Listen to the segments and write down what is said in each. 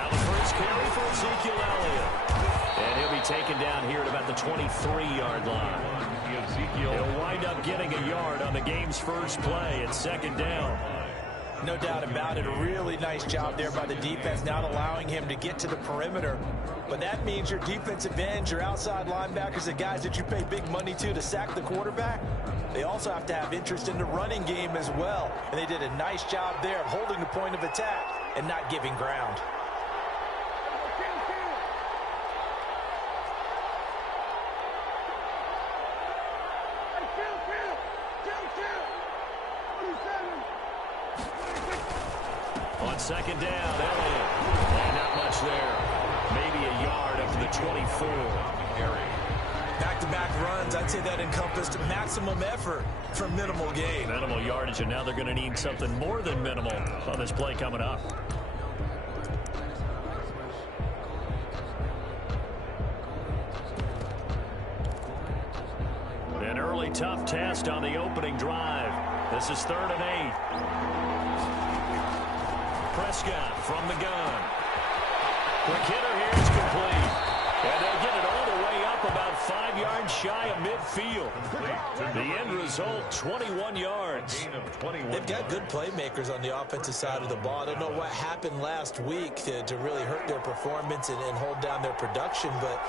Now the first carry for Ezekiel Elliott. And he'll be taken down here at about the 23-yard line. He'll wind up getting a yard on the game's first play at second down. No doubt about it. A really nice job there by the defense, not allowing him to get to the perimeter. But that means your defensive ends, your outside linebackers, the guys that you pay big money to sack the quarterback, they also have to have interest in the running game as well. And they did a nice job there of holding the point of attack and not giving ground. On second down, Elliott. And not much there. Maybe a yard up to the 24. Back-to-back runs, I'd say that encompassed maximum effort for minimal gain. Minimal yardage, and now they're going to need something more than minimal on this play coming up. An early tough test on the opening drive. This is 3rd and 8. Prescott from the gun. Quick hitter here is complete. And they'll get it all the way up about 5 yards shy of midfield. The end result, 21 yards. They've got good playmakers on the offensive side of the ball. I don't know what happened last week to really hurt their performance and hold down their production, but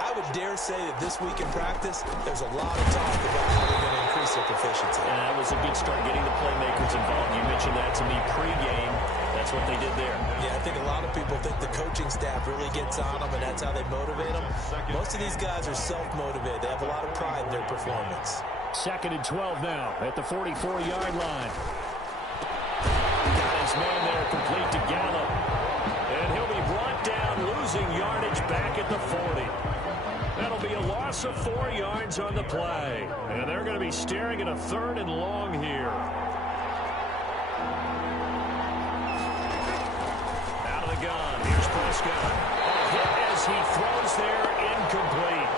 I would dare say that this week in practice, there's a lot of talk about how they're going to increase their proficiency. And that was a good start getting the playmakers involved. You mentioned that to me pregame. That's what they did there. Yeah, I think a lot of people think the coaching staff really gets on them, and that's how they motivate them. Most of these guys are self-motivated. They have a lot of pride in their performance. 2nd and 12 now at the 44-yard line. Got his man there, complete to Gallup. And he'll be brought down, losing yardage back at the 40. That'll be a loss of 4 yards on the play. And they're going to be staring at a 3rd and long here. Out of the gun. Here's Prescott. A hit as he throws there, incomplete.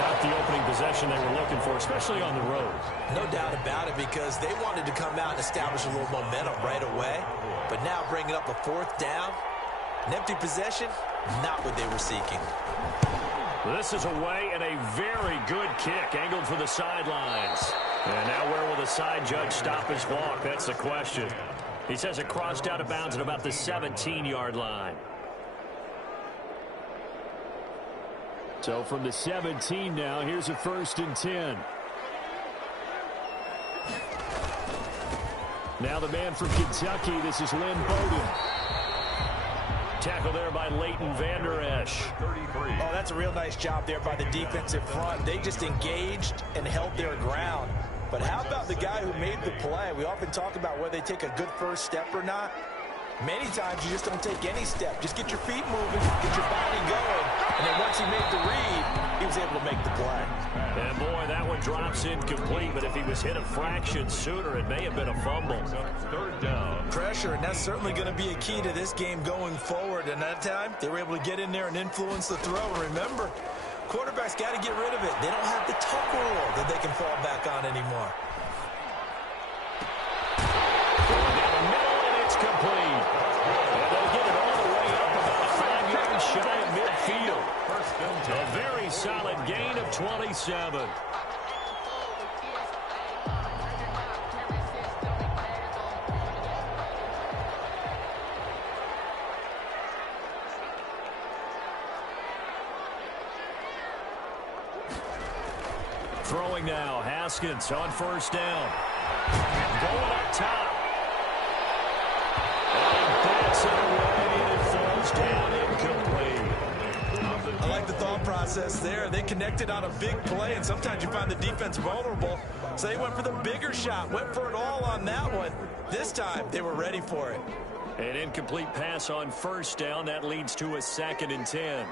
Not the opening possession they were looking for, especially on the road. No doubt about it, because they wanted to come out and establish a little momentum right away. But now bringing up a 4th down, an empty possession, not what they were seeking. This is away and a very good kick, angled for the sidelines. And now where will the side judge stop his walk? That's the question. He says it crossed out of bounds at about the 17-yard line. So from the 17 now, here's a 1st and 10. Now the man from Kentucky, this is Lynn Bowden. Tackle there by Leighton Vander Esch. 33. Oh, that's a real nice job there by the defensive front. They just engaged and held their ground. But how about the guy who made the play? We often talk about whether they take a good first step or not. Many times you just don't take any step. Just get your feet moving, get your body going. And then once he made the read, he was able to make the play. And boy, that one drops incomplete, but if he was hit a fraction sooner, it may have been a fumble. 3rd down. Pressure, and that's certainly going to be a key to this game going forward. And that time, they were able to get in there and influence the throw. And remember, quarterbacks got to get rid of it. They don't have the tuck rule that they can fall back on anymore. Down the middle, and it's complete. And they'll get it all the way up about 5 yards shy of midfield. A very solid gain of 27. Throwing now, Haskins on 1st down. Going up top. And that's away, and it falls down incomplete. I like the thought process there. They connected on a big play, and sometimes you find the defense vulnerable. So they went for the bigger shot, went for it all on that one. This time, they were ready for it. An incomplete pass on 1st down. That leads to a 2nd and 10.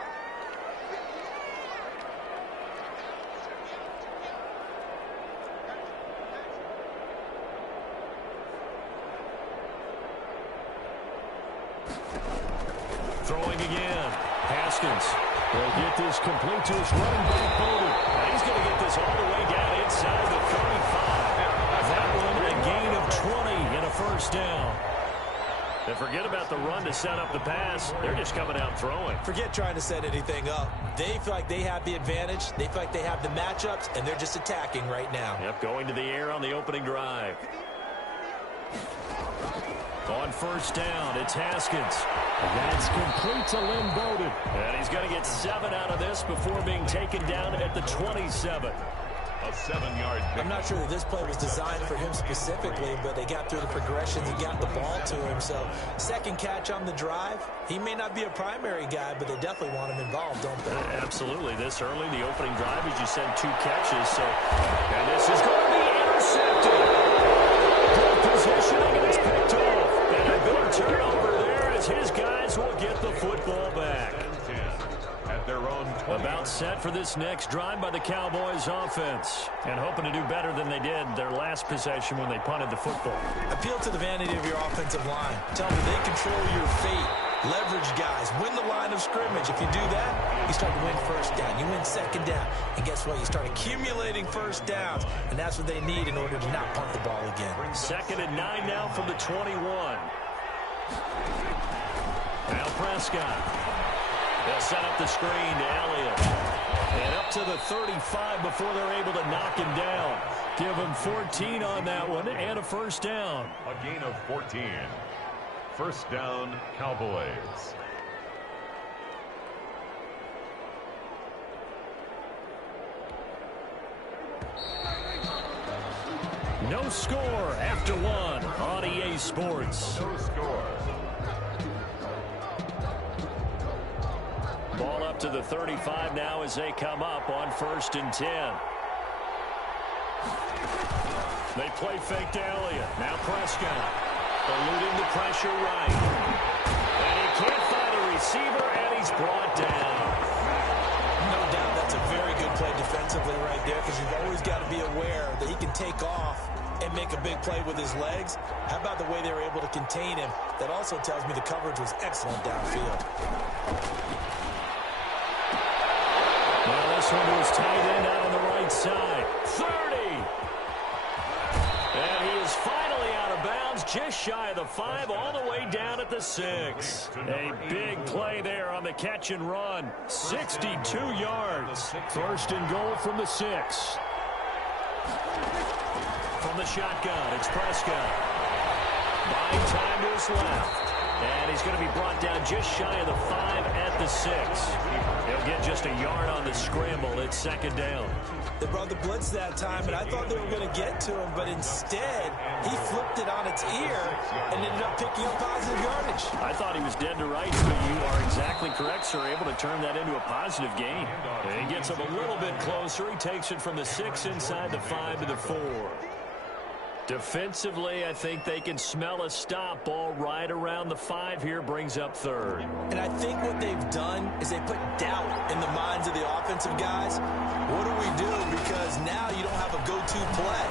Throwing again. Haskins will get this complete to his running back, Bowden. He's going to get this all the way down inside the 35. That one a gain of 20 and a 1st down. And forget about the run to set up the pass. They're just coming out throwing. Forget trying to set anything up. They feel like they have the advantage. They feel like they have the matchups, and they're just attacking right now. Yep, going to the air on the opening drive. On first down, it's Haskins. That's complete to Lynn Bowden. And he's going to get 7 out of this before being taken down at the 27. A 7-yard pick. I'm not sure that this play was designed for him specifically, but they got through the progressions and got the ball to him. So, second catch on the drive. He may not be a primary guy, but they definitely want him involved, don't they? Absolutely. This early, the opening drive, as you said, 2 catches. So, and this is going to be intercepted. Good positioning, and it's picked off. And a good turnover there as his guys will get the football back. At their own 20. About set for this next drive by the Cowboys offense. And hoping to do better than they did their last possession when they punted the football. Appeal to the vanity of your offensive line. Tell them they control your fate. Leverage guys. Win the line of scrimmage. If you do that, you start to win first down. You win second down. And guess what? You start accumulating first downs. And that's what they need in order to not punt the ball again. 2nd and 9 now from the 21. Now Prescott. They'll set up the screen to Elliott. And up to the 35 before they're able to knock him down. Give him 14 on that one and a first down. A gain of 14. First down, Cowboys. No score after 1 on EA Sports. No score. Ball up to the 35 now as they come up on 1st and 10. They play fake to Elliott. Now Prescott eluding the pressure right. And he can't find a receiver, and he's brought down. No doubt that's a very good play defensively right there because you've always got to be aware that he can take off and make a big play with his legs. How about the way they were able to contain him? That also tells me the coverage was excellent downfield. Well, this one was tight end out on the right side. 30! And he is finally out of bounds, just shy of the 5, all the way down at the 6. A big play there on the catch and run. 62 yards. 1st and goal from the 6. From the shotgun, it's Prescott. Buying time to his left. And he's going to be brought down just shy of the 5 at the 6. He'll get just a yard on the scramble. It's 2nd down. They brought the blitz that time, and I thought they were going to get to him, but instead, he flipped it on its ear and ended up picking up positive yardage. I thought he was dead to rights, but you are exactly correct, sir. Able to turn that into a positive gain. And he gets him a little bit closer. He takes it from the 6 inside the 5 to the 4. Defensively, I think they can smell a stop. Ball right around the 5 here, brings up 3rd. And I think what they've done is they put doubt in the minds of the offensive guys. What do we do? Because now you don't have a go-to play.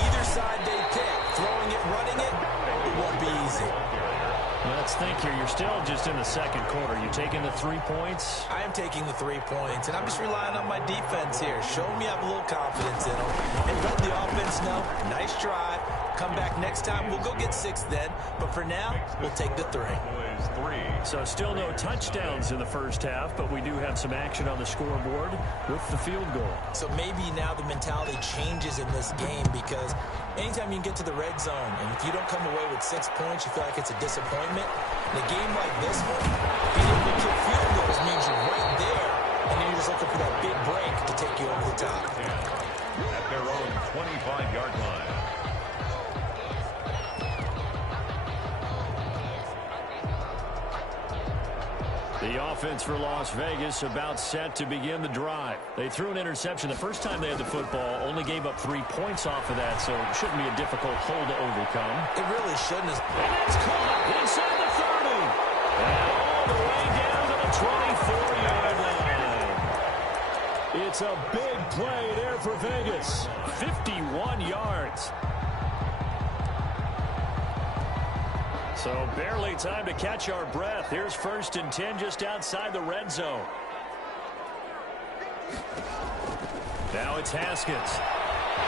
Either side they pick, throwing it, running it, it won't be easy. Let's think here. You're still just in the 2nd quarter. You taking the 3 points? I am taking the 3 points, and I'm just relying on my defense here. Show me I have a little confidence in them. And let the offense know, nice drive. Come back next time. We'll go get 6 then. But for now, we'll take the 3. So still no touchdowns in the first half, but we do have some action on the scoreboard with the field goal. So maybe now the mentality changes in this game because anytime you can get to the red zone, and if you don't come away with 6 points, you feel like it's a disappointment. In a game like this one, being able to kick field goals means you're right there, and then you're just looking for that big break to take you over the top. At their own 25-yard line. The offense for Las Vegas about set to begin the drive. They threw an interception the first time they had the football, only gave up 3 points off of that, so it shouldn't be a difficult hole to overcome. It really shouldn't. And it's caught inside the 30. And all the way down to the 24-yard line. It's a big play there for Vegas. 51 yards. So barely time to catch our breath. Here's 1st and 10 just outside the red zone. Now it's Haskins.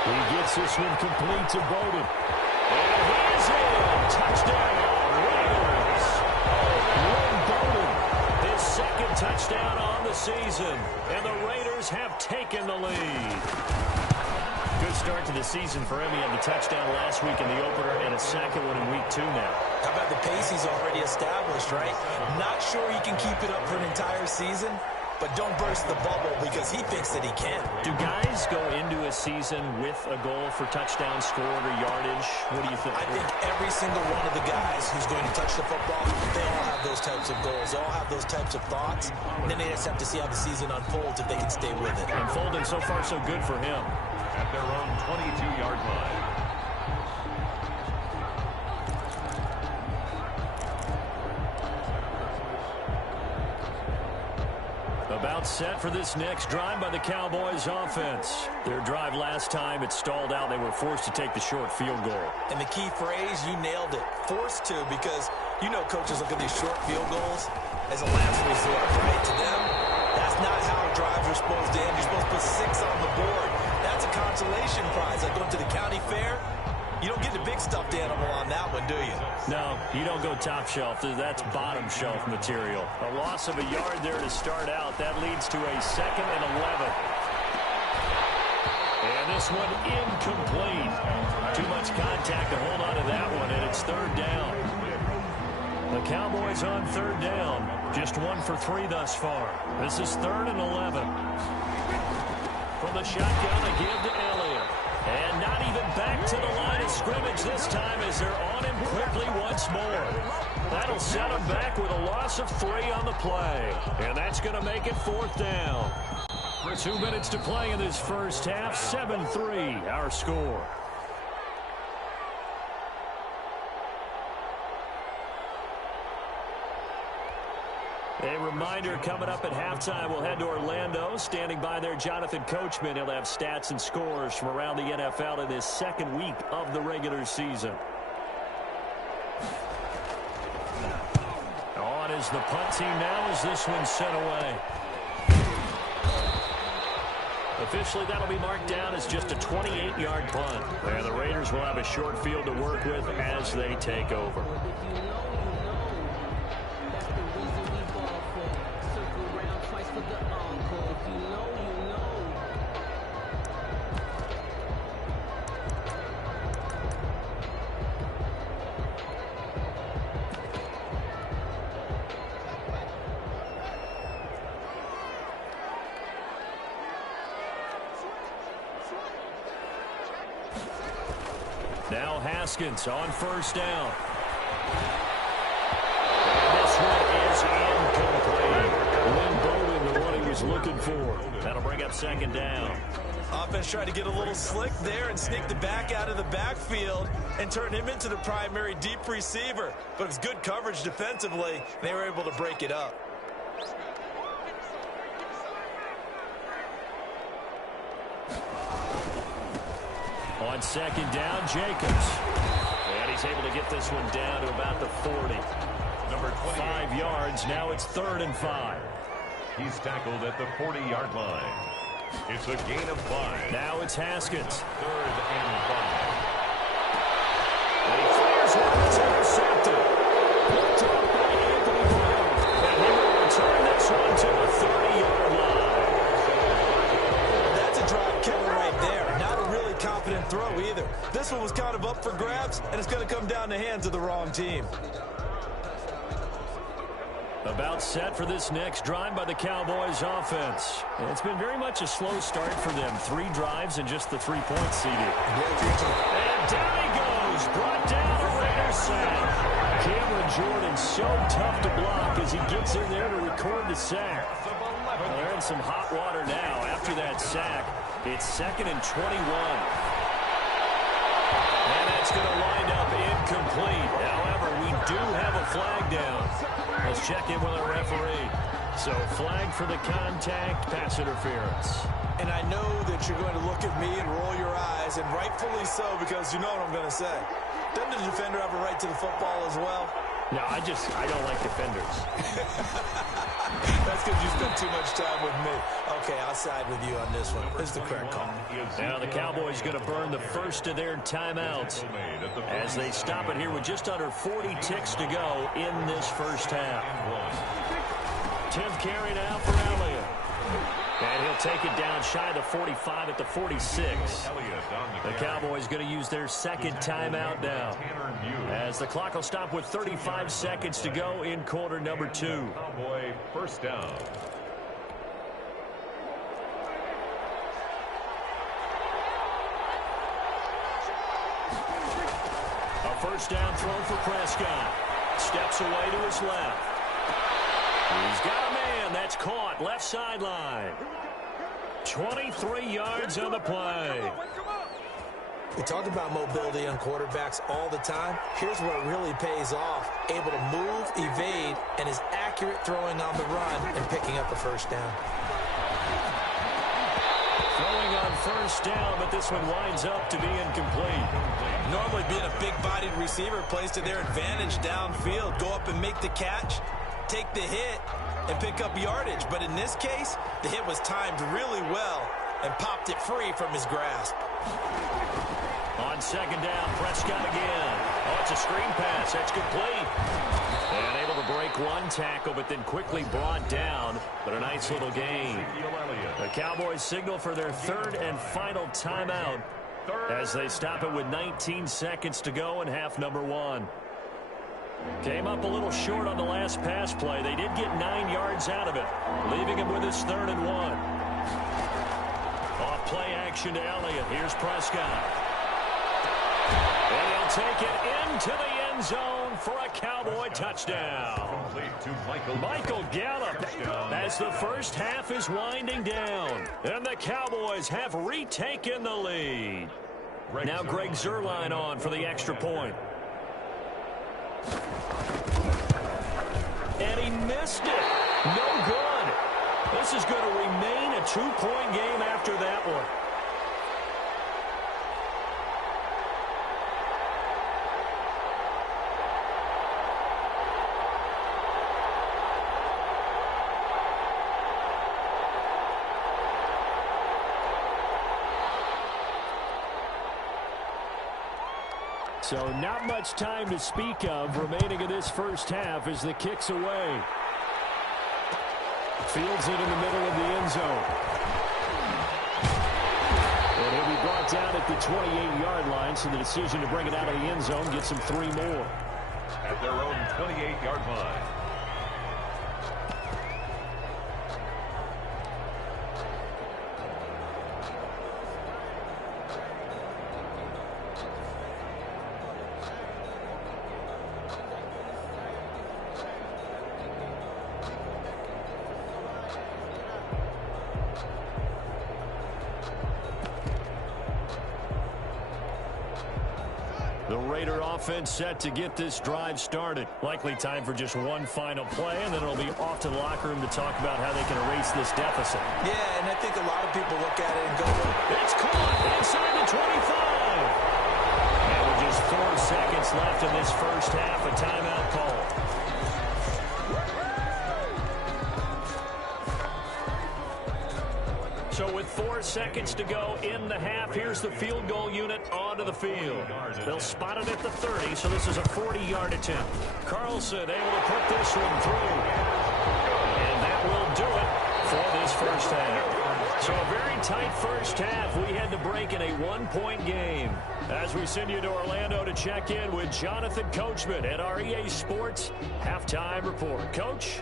He gets this one complete to Bowden. And he's in. Touchdown. Raiders. Cowboys have taken the lead. Good start to the season for him. He had the touchdown last week in the opener and a second one in week 2 now. How about the pace he's already established, right? Not sure he can keep it up for an entire season, but don't burst the bubble because he thinks that he can. Do guys go into a season with a goal for touchdown scored or yardage? What do you think? I think every single one of the guys who's going to touch the football, they all have those types of goals. They all have those types of thoughts. And then they just have to see how the season unfolds if they can stay with it. Unfolding so far so good for him. At their own 22-yard line. About set for this next drive by the Cowboys offense. Their drive last time, it stalled out. They were forced to take the short field goal. And the key phrase, you nailed it. Forced to, because you know coaches look at these short field goals as a last resort, right? To them, that's not how drives are supposed to end. You're supposed to put 6 on the board. That's a consolation prize. Like going to the county fair, you don't get the big stuffed animal on that one, do you? No, you don't go top shelf. That's bottom shelf material. A loss of a yard there to start out. That leads to a 2nd and 11. And this one incomplete. Too much contact to hold on to that one, and it's 3rd down. The Cowboys on 3rd down. Just 1 for 3 thus far. This is 3rd and 11. From the shotgun, a give to Elliott. And not even back to the line of scrimmage this time as they're on him quickly once more. That'll set him back with a loss of 3 on the play. And that's going to make it 4th down. 2 minutes to play in this first half. 7-3 our score. A reminder, coming up at halftime, we'll head to Orlando. Standing by there, Jonathan Coachman. He'll have stats and scores from around the NFL in this 2nd week of the regular season. On is the punt team now as this one's sent away. Officially, that'll be marked down as just a 28-yard punt. And the Raiders will have a short field to work with as they take over. Now Haskins on 1st down. And this one is incomplete. Lynn Bowden, the one he was looking for. That'll bring up 2nd down. Offense tried to get a little slick there and sneak the back out of the backfield and turn him into the primary deep receiver. But it was good coverage defensively. They were able to break it up. On 2nd down, Jacobs. And he's able to get this one down to about the 40. Number 5 yards. Now it's 3rd and 5. He's tackled at the 40-yard line. It's a gain of 5. Now it's Haskins. 3rd and 5. And he fires one that's intercepted. Picked up by Anthony Brown. And he will return this one to the 30-yard line. That's a drop killer right there. Not a really confident throw either. This one was kind of up for grabs, and it's going to come down the hands of the wrong team. About set for this next drive by the Cowboys offense. And it's been very much a slow start for them. 3 drives and just the 3 points seeded. And down he goes. Brought down a Raider sack. Cameron Jordan so tough to block as he gets in there to record the sack. Well, they're in some hot water now after that sack. It's 2nd and 21. And that's going to wind up incomplete. However, we do have a flag down. Let's check in with our referee. So, flag for the contact, pass interference. And I know that you're going to look at me and roll your eyes, and rightfully so, because you know what I'm going to say. Doesn't the defender have a right to the football as well? No, I don't like defenders. That's because you spent too much time with me. Okay, I'll side with you on this one. This is the correct call. Now the Cowboys going to burn the first of their timeouts as they stop it here with just under 40 ticks to go in this first half. 10th carry now for Elliott. And he'll take it down shy of the 45 at the 46. The Cowboys going to use their second timeout now, as the clock will stop with 35 seconds to go in quarter number 2. Cowboy first down. A first down throw for Prescott. Steps away to his left. He's got a man. That's caught. Left sideline. 23 yards on the play. We talk about mobility on quarterbacks all the time. Here's where it really pays off. Able to move, evade, and is accurate throwing on the run and picking up a first down. Throwing on first down, but this one winds up to be incomplete. Normally being a big-bodied receiver plays to their advantage downfield. Go up and make the catch, take the hit, and pick up yardage. But in this case, the hit was timed really well and popped it free from his grasp. On second down, Prescott again. Oh, it's a screen pass. That's complete. And able to break one tackle, but then quickly brought down. But a nice little gain. The Cowboys signal for their third and final timeout as they stop it with 19 seconds to go in half number 1. Came up a little short on the last pass play. They did get 9 yards out of it, leaving him with his 3rd and 1. Off play action to Elliott. Here's Prescott. And he'll take it into the end zone for a Cowboy touchdown. Michael Gallup, as the first half is winding down, and the Cowboys have retaken the lead. Now Greg Zuerlein on for the extra point. And he missed it. No good. This is going to remain a 2-point game after that one. So not much time to speak of remaining in this first half as the kick's away. Fields it in the middle of the end zone. And he'll be brought down at the 28-yard line, so the decision to bring it out of the end zone gets him 3 more. At their own 28-yard line. The Raider offense set to get this drive started. Likely time for just one final play, and then it'll be off to the locker room to talk about how they can erase this deficit. Yeah, and I think a lot of people look at it and go, it's caught inside the 25. And with just 4 seconds left in this first half, a timeout call. So with 4 seconds to go in the half, here's the field goal unit onto the field. They'll spot it at the 30, so this is a 40-yard attempt. Carlson able to put this one through. And that will do it for this first half. So a very tight first half. We had to break in a 1-point game. As we send you to Orlando to check in with Jonathan Coachman at our EA Sports Halftime Report. Coach?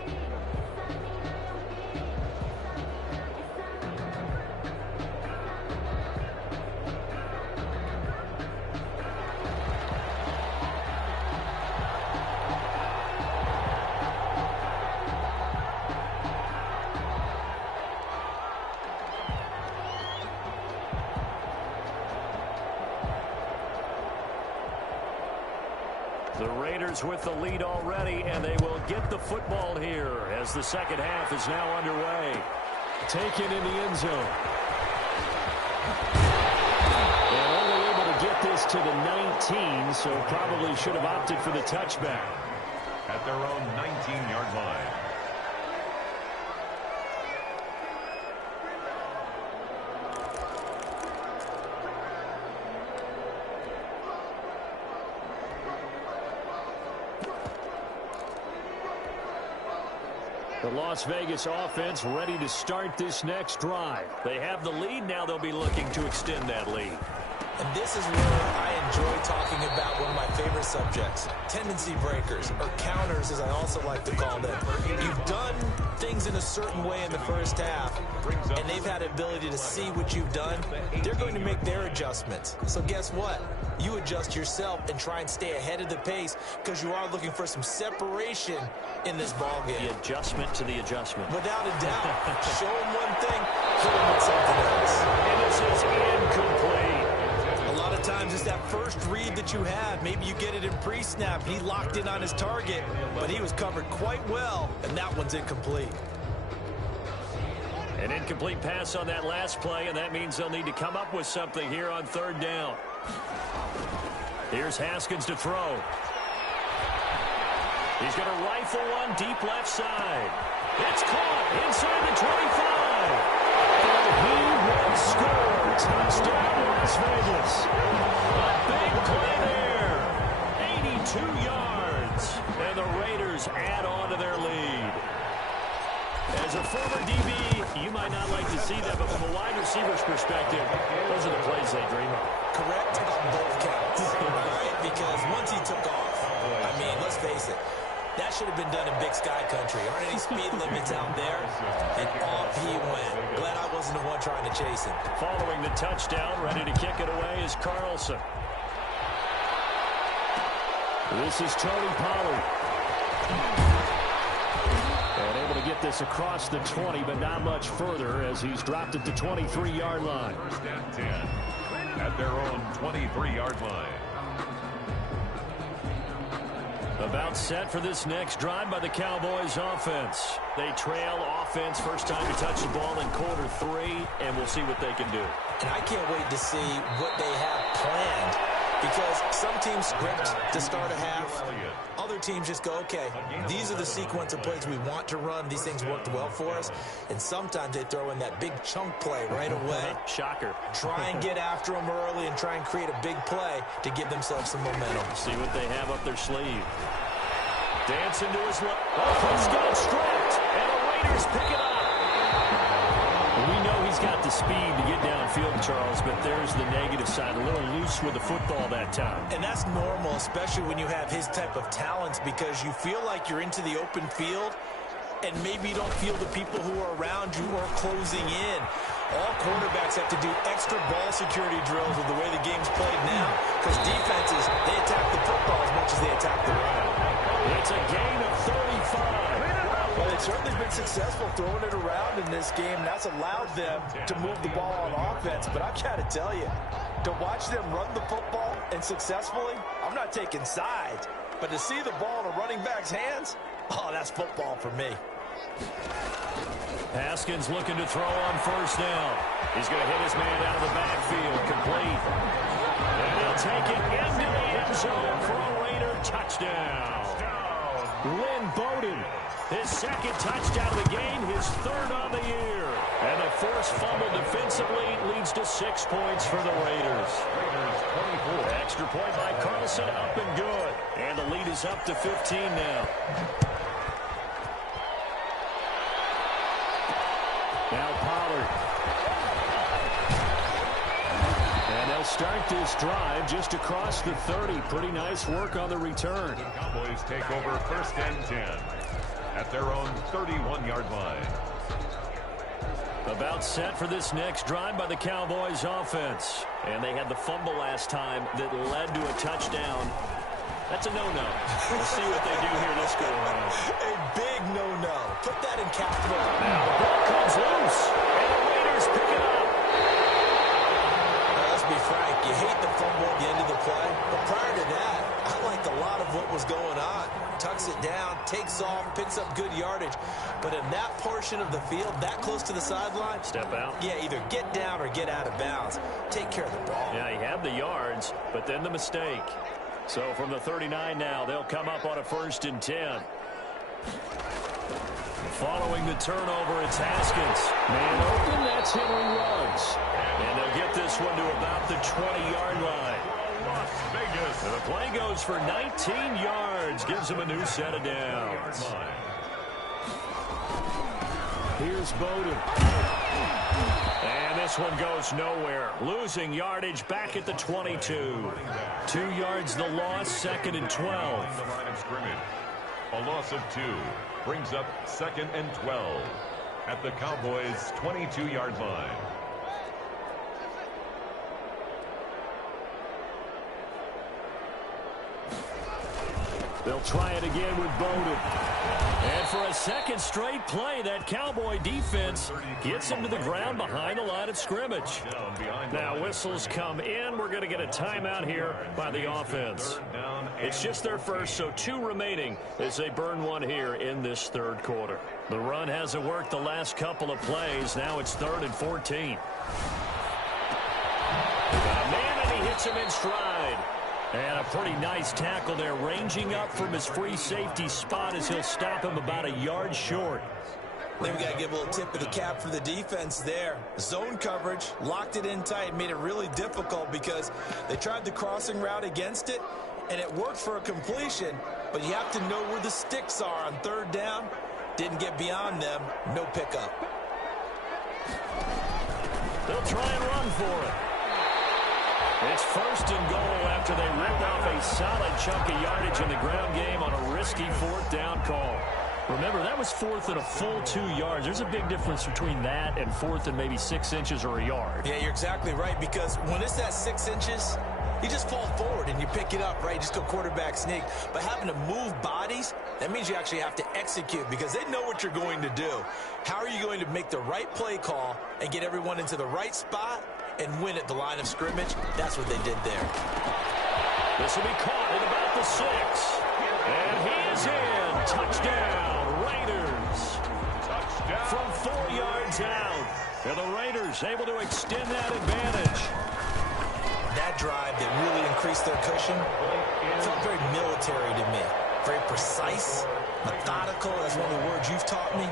The Raiders with the lead already, and they will get the football here as the second half is now underway. Taken in the end zone. And only able to get this to the 19, so probably should have opted for the touchback. At their own 19-yard line. The Las Vegas offense ready to start this next drive. They have the lead. Now they'll be looking to extend that lead. And this is where I enjoy talking about one of my favorite subjects, tendency breakers, or counters as I also like to call them. You've done things in a certain way in the first half, and they've had the ability to see what you've done. They're going to make their adjustments. So guess what? You adjust yourself and try and stay ahead of the pace because you are looking for some separation in this ballgame. The adjustment to the adjustment. Without a doubt. Show them one thing, hit them with something else. And this is incomplete. A lot of times it's that first read that you have. Maybe you get it in pre-snap. He locked in on his target, but he was covered quite well, and that one's incomplete. An incomplete pass on that last play, and that means they'll need to come up with something here on third down. Here's Haskins to throw. He's going to rifle one deep left side. It's caught inside the 25. And he will score. Touchdown, Las Vegas. A big play there. 82 yards. And the Raiders add on to their lead. As a former DB, you might not like to see that, but from a wide receiver's perspective, those are the plays they dream of. Correct on both counts, right? Because once he took off, I mean, let's face it, that should have been done in Big Sky Country. Aren't any speed limits out there? And off he went. Glad I wasn't the one trying to chase him. Following the touchdown, ready to kick it away is Carlson. This is Tony Pollard. And able to get this across the 20, but not much further as he's dropped it to 23-yard line. First and 10 at their own 23-yard line. About set for this next drive by the Cowboys offense. They trail offense first time to touch the ball in quarter 3, and we'll see what they can do. And I can't wait to see what they have planned, because some teams script to start a half. Other teams just go, okay, these are the sequence of plays we want to run. These things worked well for us. And sometimes they throw in that big chunk play right away. Shocker. Try and get after them early and try and create a big play to give themselves some momentum. See what they have up their sleeve. Dancing to his left. Oh, he's got stripped. And the Raiders pick it up. We know he's got the speed to get downfield, Charles, but there's the negative side. A little loose with the football that time. And that's normal, especially when you have his type of talents, because you feel like you're into the open field and maybe you don't feel the people who are around you or closing in. All quarterbacks have to do extra ball security drills with the way the game's played now, because defenses, they attack the football as much as they attack the run. It's a gain of 35. But it's certainly been successful throwing it around in this game. That's allowed them to move the ball on offense. But I've got to tell you, to watch them run the football and successfully, I'm not taking sides. But to see the ball in a running back's hands, oh, that's football for me. Haskins looking to throw on first down. He's going to hit his man out of the backfield. Complete. And he'll take it into the end zone for a Raider touchdown. Lynn Bowden, his second touchdown of the game, his third on the year. And a forced fumble defensively leads to 6 points for the Raiders. Extra point by Carlson, up and good. And the lead is up to 15 now. Now Pollard. And they'll start this drive just across the 30. Pretty nice work on the return. The Cowboys take over first and 10 at their own 31-yard line. About set for this next drive by the Cowboys offense. And they had the fumble last time that led to a touchdown. That's a no-no. We'll see what they do here this go around. A big no-no. Put that in capital. Now the ball comes loose. And the Raiders pick it up. Now, let's be frank. You hate the fumble at the end of the play. But prior to that, I liked a lot of what was going on. Tucks it down, takes off, picks up good yardage. But in that portion of the field, that close to the sideline, Step out. yeah, either get down or get out of bounds. Take care of the ball. Yeah, he had the yards, but then the mistake. So from the 39 now, they'll come up on a 1st and 10. Following the turnover, it's Haskins. Man open, that's Henry Ruggs. And they'll get this one to about the 20-yard line. Las Vegas. And the play goes for 19 yards. Gives them a new set of downs. Here's Bowden. And this one goes nowhere. Losing yardage back at the 22. 2 yards the loss, 2nd and 12. The line of scrimmage. A loss of 2 brings up 2nd and 12 at the Cowboys' 22-yard line. They'll try it again with Bowden. And for a second straight play, that Cowboy defense gets him to the ground behind the line of scrimmage. Now whistles come in. We're going to get a timeout here by the offense. It's just their first, so 2 remaining as they burn one here in this third quarter. The run hasn't worked the last couple of plays. Now it's 3rd and 14. Got a man, and he hits him in stride. And a pretty nice tackle there, ranging up from his free safety spot as he'll stop him about a yard short. Then we got to give a little tip of the cap for the defense there. Zone coverage, locked it in tight, made it really difficult because they tried the crossing route against it, and it worked for a completion, but you have to know where the sticks are on 3rd down. Didn't get beyond them, no pickup. They'll try and run for it. It's 1st and goal after they ripped off a solid chunk of yardage in the ground game on a risky 4th down call. Remember, that was 4th and a full 2 yards. There's a big difference between that and 4th and maybe 6 inches or a yard. Yeah, you're exactly right, because when it's at 6 inches, you just fall forward and you pick it up, right? You just go quarterback sneak. But having to move bodies, that means you actually have to execute because they know what you're going to do. How are you going to make the right play call and get everyone into the right spot and win at the line of scrimmage? That's what they did there. This will be caught at about the 6. And he is in. Touchdown, Raiders. Touchdown. From 4 yards out. And the Raiders able to extend that advantage. That drive that really increased their cushion felt very military to me. Very precise, methodical. That's one of the words you've taught me.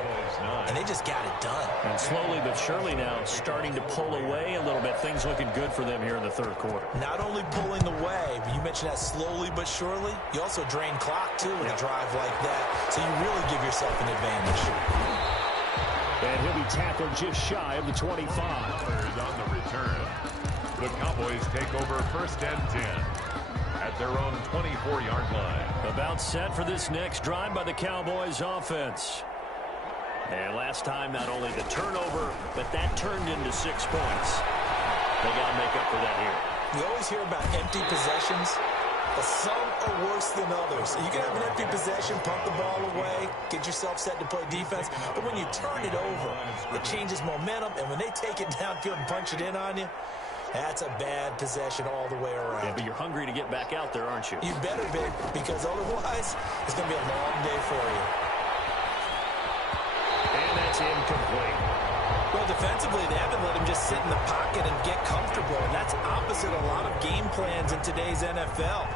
And they just got it done. And slowly but surely now starting to pull away a little bit. Things looking good for them here in the 3rd quarter. Not only pulling away, but you mentioned that slowly but surely. You also drain clock, too, with a drive like that. So you really give yourself an advantage. And he'll be tackled just shy of the 25. On the return, the Cowboys take over 1st and 10 at their own 24-yard line. About set for this next drive by the Cowboys offense. And last time, not only the turnover, but that turned into 6 points. They got to make up for that here. You always hear about empty possessions, but some are worse than others. You can have an empty possession, pump the ball away, get yourself set to play defense, but when you turn it over, it changes momentum, and when they take it downfield and punch it in on you, that's a bad possession all the way around. Yeah, but you're hungry to get back out there, aren't you? You better be, because otherwise, it's going to be a long day for you. And that's incomplete. Well, defensively, they haven't let him just sit in the pocket and get comfortable, and that's opposite a lot of game plans in today's NFL.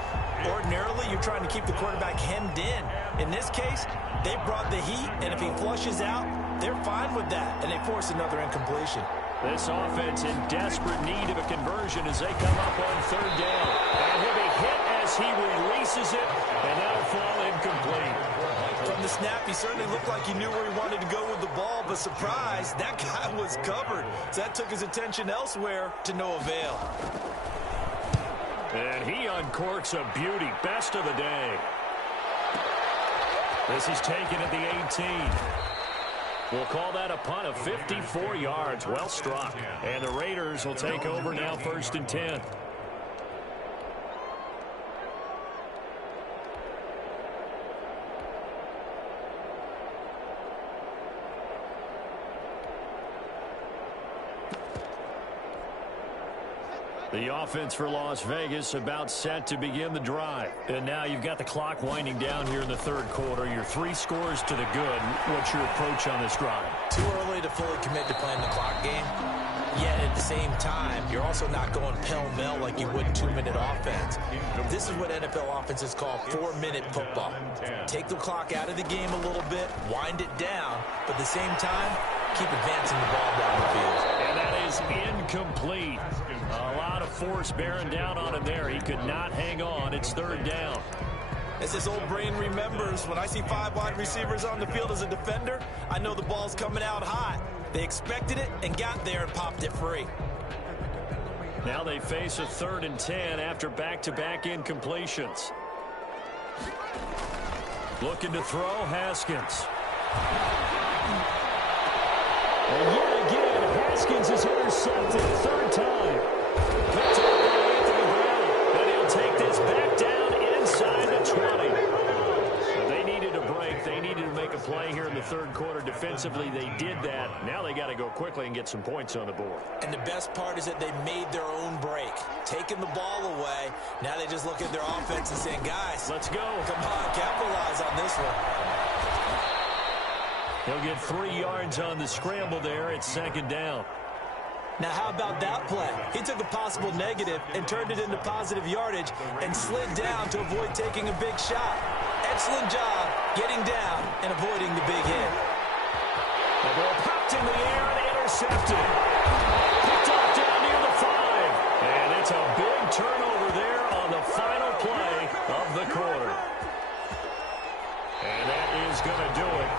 Ordinarily, you're trying to keep the quarterback hemmed in. In this case, they brought the heat, and if he flushes out, they're fine with that, and they force another incompletion. This offense in desperate need of a conversion as they come up on 3rd down. And he'll be hit as he releases it, and that'll fall incomplete. From the snap, he certainly looked like he knew where he wanted to go with the ball, but surprise, that guy was covered. So that took his attention elsewhere to no avail. And he uncorks a beauty. Best of the day. This is taken at the 18. We'll call that a punt of 54 yards. Well struck. And the Raiders will take over now 1st and 10. The offense for Las Vegas about set to begin the drive. And now you've got the clock winding down here in the 3rd quarter. Your 3 scores to the good. What's your approach on this drive? Too early to fully commit to playing the clock game. Yet at the same time, you're also not going pell-mell like you would in 2-minute offense. This is what NFL offenses call 4-minute football. Take the clock out of the game a little bit, wind it down, but at the same time, keep advancing the ball down the field. And that is incomplete. A lot of force bearing down on him there. He could not hang on. It's 3rd down. As this old brain remembers, when I see 5 wide receivers on the field as a defender, I know the ball's coming out hot. They expected it and got there and popped it free. Now they face a 3rd and 10 after back-to-back incompletions. Looking to throw, Haskins. And yet again, Haskins is intercepted. 3rd time. Picked up by Anthony Brown. And he'll take this back down inside the 20. They needed a break. They needed to make a play here in the 3rd quarter. Defensively, they did that. Now they got to go quickly and get some points on the board. And the best part is that they made their own break. Taking the ball away. Now they just look at their offense and saying, guys, let's go. Come on, capitalize on this one. He'll get 3 yards on the scramble there. It's 2nd down. Now, how about that play? He took a possible negative and turned it into positive yardage and slid down to avoid taking a big shot. Excellent job getting down and avoiding the big hit. The ball popped in the air and intercepted. Picked off down near the 5. And it's a big turnover there on the final play of the quarter. And that is going to do it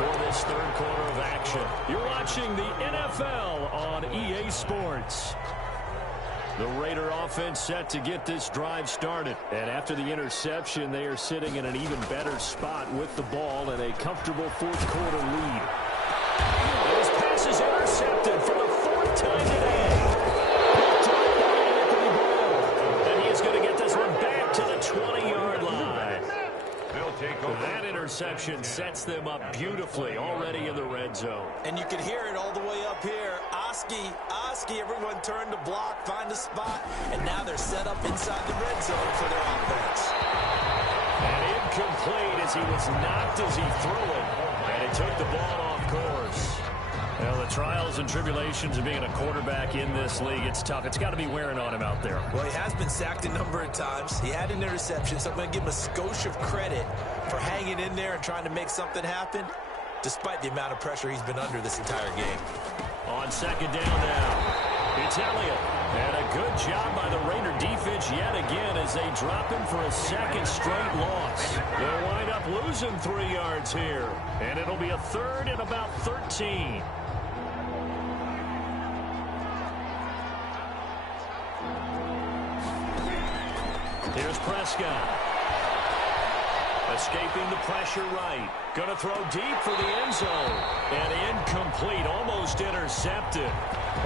for this 3rd quarter of action. You're watching the NFL on EA Sports. The Raider offense set to get this drive started. And after the interception, they are sitting in an even better spot with the ball and a comfortable 4th quarter lead. Those passes intercepted for the 4th time today. Picked up by Anthony Brown. And he is going to get this one back to the 20-yard line. That interception sets them up beautifully already in the red zone. And you can hear it all the way up here. Oski, everyone turned to block, find a spot, and now they're set up inside the red zone for their offense. And incomplete as he was knocked as he threw it, and it took the ball off course. Well, the trials and tribulations of being a quarterback in this league, it's tough. It's got to be wearing on him out there. Well, he has been sacked a number of times. He had an interception, so I'm going to give him a skosh of credit for hanging in there and trying to make something happen, despite the amount of pressure he's been under this entire game. On 2nd down now, it's Elliott. And a good job by the Raider defense yet again as they drop him for a 2nd straight loss. They'll wind up losing 3 yards here, and it'll be a 3rd and about 13. Here's Prescott. Escaping the pressure right. Going to throw deep for the end zone. And incomplete, almost intercepted.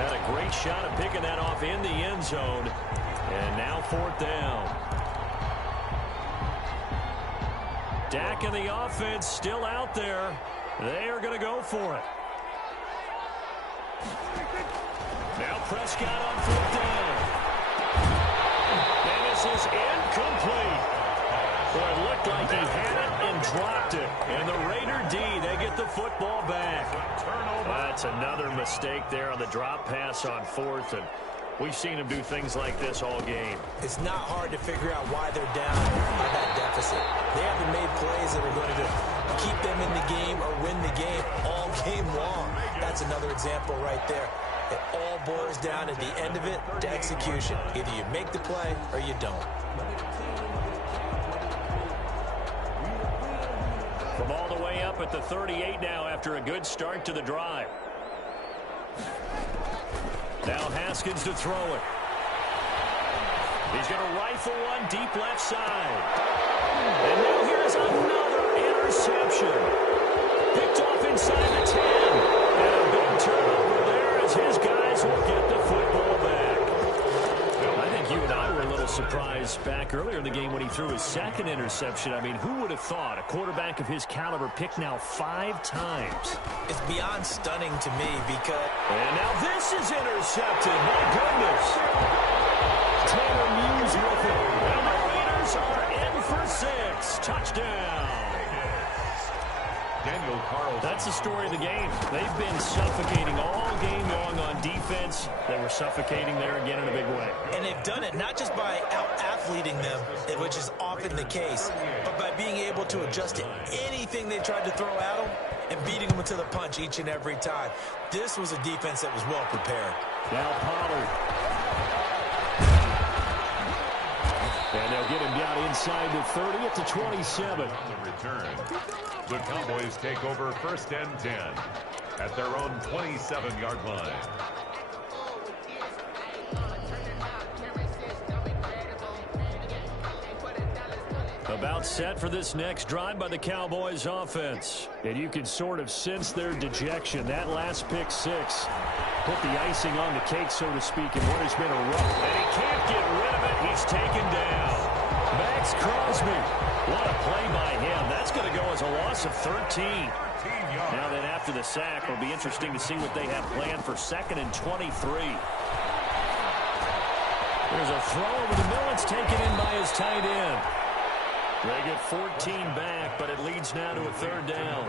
Had a great shot at picking that off in the end zone. And now 4th down. Dak and the offense still out there. They are going to go for it. Now Prescott on 4th down. And this is incomplete. Boy, it looked like he had it and dropped it. And the Raider D, they get the football back. That's another mistake there on the drop pass on 4th. And we've seen him do things like this all game. It's not hard to figure out why they're down by that deficit. They haven't made plays that are going to keep them in the game or win the game all game long. That's another example right there. It all boils down at the end of it to execution. Either you make the play or you don't. From all the way up at the 38 now after a good start to the drive. Now Haskins to throw it. He's going to rifle one deep left side. And now here's another interception. Picked off inside the 10. And a big turnover there as his guys will get the football back. I think you and I were a little surprised back earlier in the game when he threw his 2nd interception. I mean, who would have thought a quarterback of his caliber picked now 5 times? It's beyond stunning to me because... And now this is intercepted. My goodness. Tanner Muse with it. And the Raiders are in for 6. Touchdown. Daniel Carlson. That's the story of the game. They've been suffocating all game long on defense. They were suffocating there again in a big way. And they've done it not just by out-athleting them, which is often the case, but by being able to adjust to anything they tried to throw at them and beating them to the punch each and every time. This was a defense that was well prepared. Now Pollard. And they'll get him down inside the 30 at the 27. On the return, the Cowboys take over 1st and 10 at their own 27-yard line. About set for this next drive by the Cowboys offense. And you can sort of sense their dejection. That last pick six put the icing on the cake, so to speak, in what has been a rough. And he can't get rid of it. He's taken down. Max Crosby. What a play by him. That's going to go as a loss of 13. Now then, after the sack, it'll be interesting to see what they have planned for 2nd and 23. There's a throw over the middle. It's taken in by his tight end. They get 14 back, but it leads now to a 3rd down.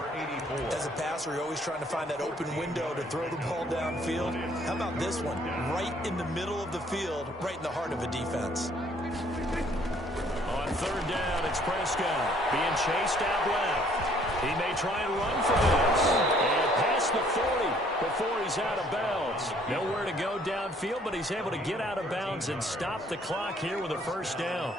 As a passer, you're always trying to find that open window to throw the ball downfield. How about this one? Right in the middle of the field, right in the heart of a defense. On 3rd down, it's Prescott being chased out left. He may try and run for this. And past the 40 before he's out of bounds. Nowhere to go downfield, but he's able to get out of bounds and stop the clock here with a 1st down.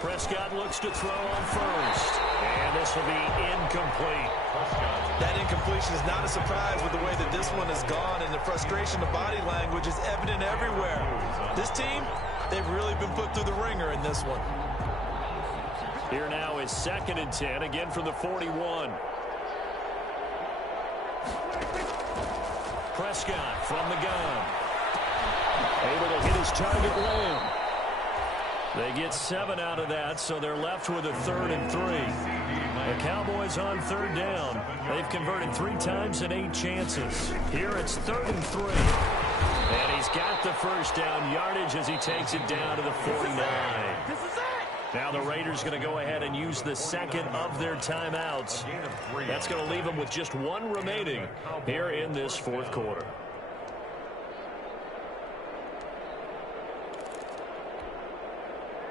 Prescott looks to throw on 1st. And this will be incomplete. That incompletion is not a surprise with the way that this one has gone, and the frustration of body language is evident everywhere. This team, they've really been put through the ringer in this one. Here now is 2nd and 10, again from the 41. Prescott from the gun. Able to hit his target Lamb. They get 7 out of that, so they're left with a 3rd and 3. The Cowboys on 3rd down. They've converted 3 times in 8 chances. Here it's 3rd and 3. And he's got the 1st down yardage as he takes it down to the 49. Now the Raiders going to go ahead and use the 2nd of their timeouts. That's going to leave them with just 1 remaining here in this 4th quarter.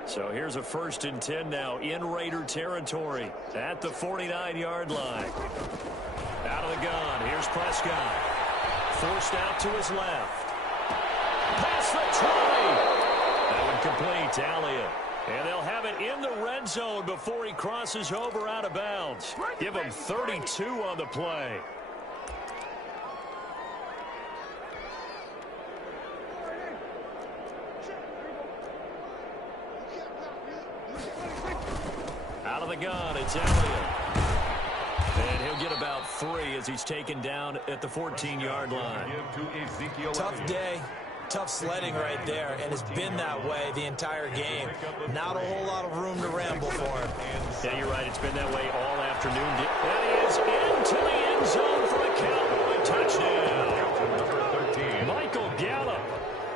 So here's a 1st and 10 now in Raider territory at the 49-yard line. Out of the gun. Here's Prescott. Forced out to his left. Past the 20. That one complete to Elliott. And they'll have it in the red zone before he crosses over out of bounds. Give him 32 on the play. Out of the gun, it's Elliott. And he'll get about 3 as he's taken down at the 14-yard line. Tough day. Tough sledding right there, and it's been that way the entire game. Not a whole lot of room to ramble for him. Yeah, you're right. It's been that way all afternoon. And he is into the end zone for a Cowboy touchdown. Michael Gallup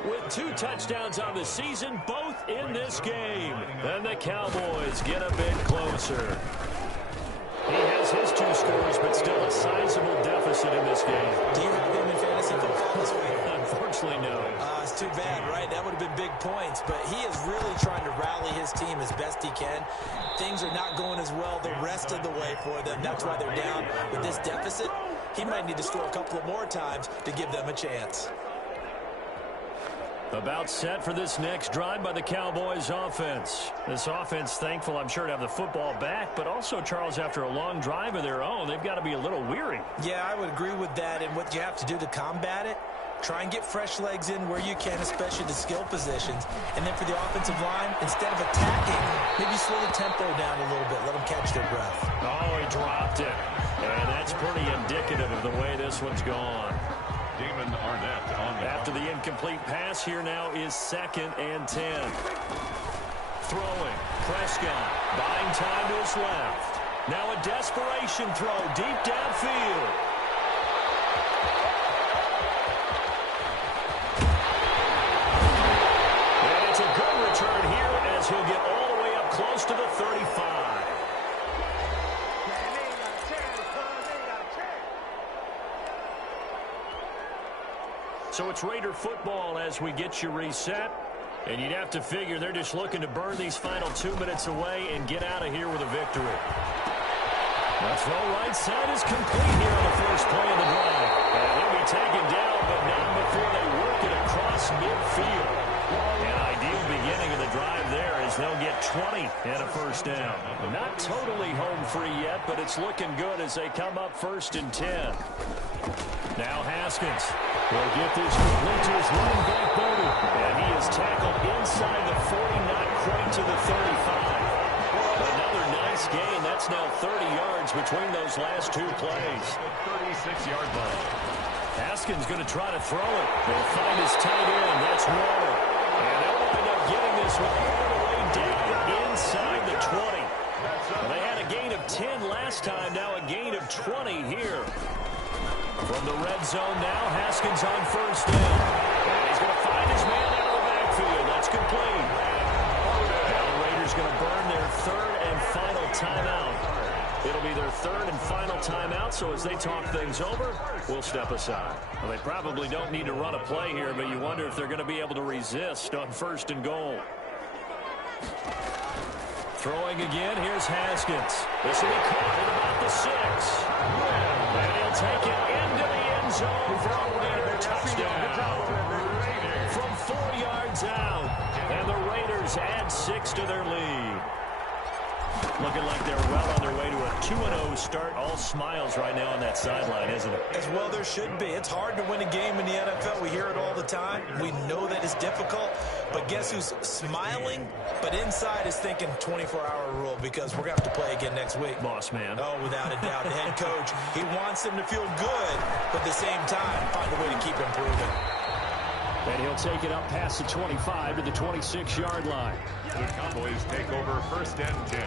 with 2 touchdowns on the season, both in this game. And the Cowboys get a bit closer. He has his 2 scores, but still a sizable deficit in this game. Do you have him in fantasy football this week? Unfortunately, no. It's too bad, right? That would have been big points, but he is really trying to rally his team as best he can. Things are not going as well the rest of the way for them. That's why they're down with this deficit. He might need to score a couple of more times to give them a chance. About set for this next drive by the Cowboys offense. This offense thankful, I'm sure, to have the football back, but also, Charles, after a long drive of their own, they've got to be a little weary. Yeah, I would agree with that, and what you have to do to combat it, try and get fresh legs in where you can, especially the skill positions. And then for the offensive line, instead of attacking, maybe slow the tempo down a little bit, let them catch their breath. Oh, he dropped it. And that's pretty indicative of the way this one's gone. Damon Arnett on the After the incomplete pass, here now is 2nd and 10. Throwing. Prescott buying time to his left. Now a desperation throw deep downfield. And it's a good return here as he'll get all the way up close to the 35. So it's Raider football as we get you reset. And you'd have to figure they're just looking to burn these final 2 minutes away and get out of here with a victory. The throw right side is complete here on the first play of the drive. And he'll be taken down, but not before they work it across midfield. An ideal beginning of the drive there as they'll get 20 and a first down. Not totally home free yet, but it's looking good as they come up 1st and 10. Now Haskins will get this complete to his running back, Bodie. And he is tackled inside the 40, not quite to the 35. Another nice gain. That's now 30 yards between those last 2 plays. 36-yard line. Haskins going to try to throw it. They'll find his tight end. That's Waller. And they'll wind up getting this one all the way down inside the 20. Well, they had a gain of 10 last time. Now a gain of 20 here. From the red zone now, Haskins on 1st down. And he's going to find his man out of the backfield. That's complete. Now the Raiders going to burn their 3rd and final timeout. It'll be their 3rd and final timeout, so as they talk things over, we'll step aside. Well, they probably don't need to run a play here, but you wonder if they're going to be able to resist on 1st and goal. Throwing again, here's Haskins. This will be caught at about the 6. And he'll take it into the end zone for a Raider touchdown. From 4 yards out, and the Raiders add 6 to their lead. Looking like they're well on their way to a 2-0 start. All smiles right now on that sideline, isn't it? As well there should be. It's hard to win a game in the NFL. We hear it all the time. We know that it's difficult. But guess who's smiling? But inside is thinking 24-hour rule because we're going to have to play again next week. Boss man. Oh, without a doubt. The head coach, he wants them to feel good, but at the same time, find a way to keep improving. And he'll take it up past the 25 to the 26-yard line. The Cowboys take over 1st and 10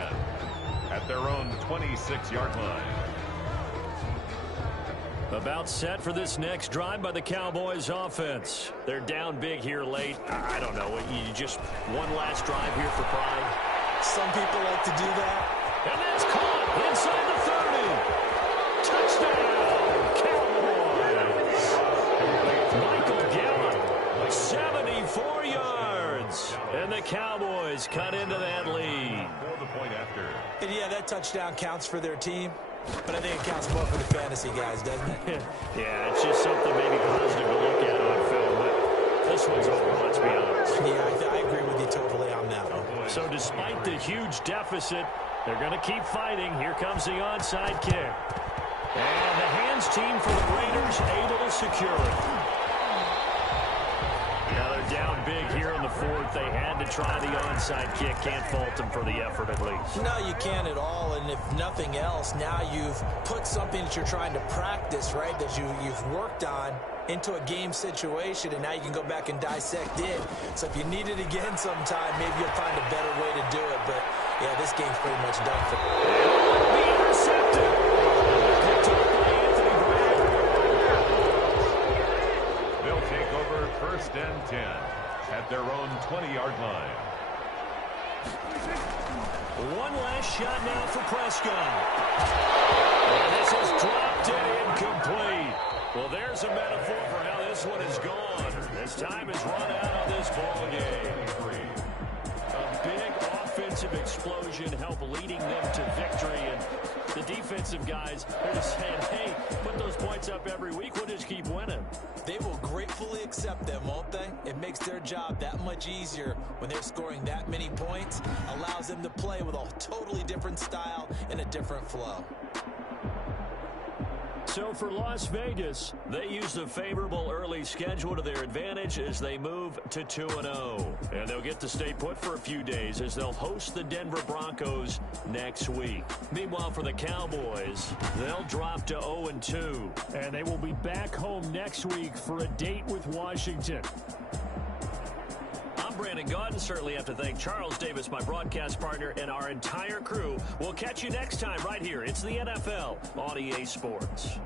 at their own 26-yard line. About set for this next drive by the Cowboys offense. They're down big here late. I don't know. You just one last drive here for pride. Some people like to do that. And that's caught inside the 30. Touchdown, Cowboys. Michael Gallup, 74 yards. And the Cowboys cut into that lead. For the point after. And yeah, that touchdown counts for their team. But I think it counts more for the fantasy guys, doesn't it? Yeah, it's just something maybe positive to look at on film. But this one's over, let's be honest. Yeah, I agree with you totally on that one. So despite the huge deficit, they're going to keep fighting. Here comes the onside kick. And the hands team for the Raiders able to secure it. Now they're down big here in the 4th. They had to try the onside kick. Can't fault them for the effort at least. No, you can't at all. And if nothing else, now you've put something that you're trying to practice, right, that you've worked on into a game situation, and now you can go back and dissect it. So if you need it again sometime, maybe you'll find a better way to do it. But, yeah, this game's pretty much done for you. Be intercepted. Picked up by Anthony Brown. They'll take over 1st and 10 at their own 20-yard line. One last shot now for Prescott. And this is dropped and incomplete. Well, there's a metaphor for how this one is gone. As time is run out on this ball game. A big offensive explosion helped leading them to victory. And the defensive guys are just saying, hey, put those points up every week. We'll just keep winning. They will gratefully accept them, won't they? It makes their job that much easier when they're scoring that many points. Allows them to play with a totally different style and a different flow. So for Las Vegas, they use the favorable early schedule to their advantage as they move to 2-0. And they'll get to stay put for a few days as they'll host the Denver Broncos next week. Meanwhile, for the Cowboys, they'll drop to 0-2. And they will be back home next week for a date with Washington. I'm Brandon Gaudin. Certainly have to thank Charles Davis, my broadcast partner, and our entire crew. We'll catch you next time right here. It's the NFL on EA Sports.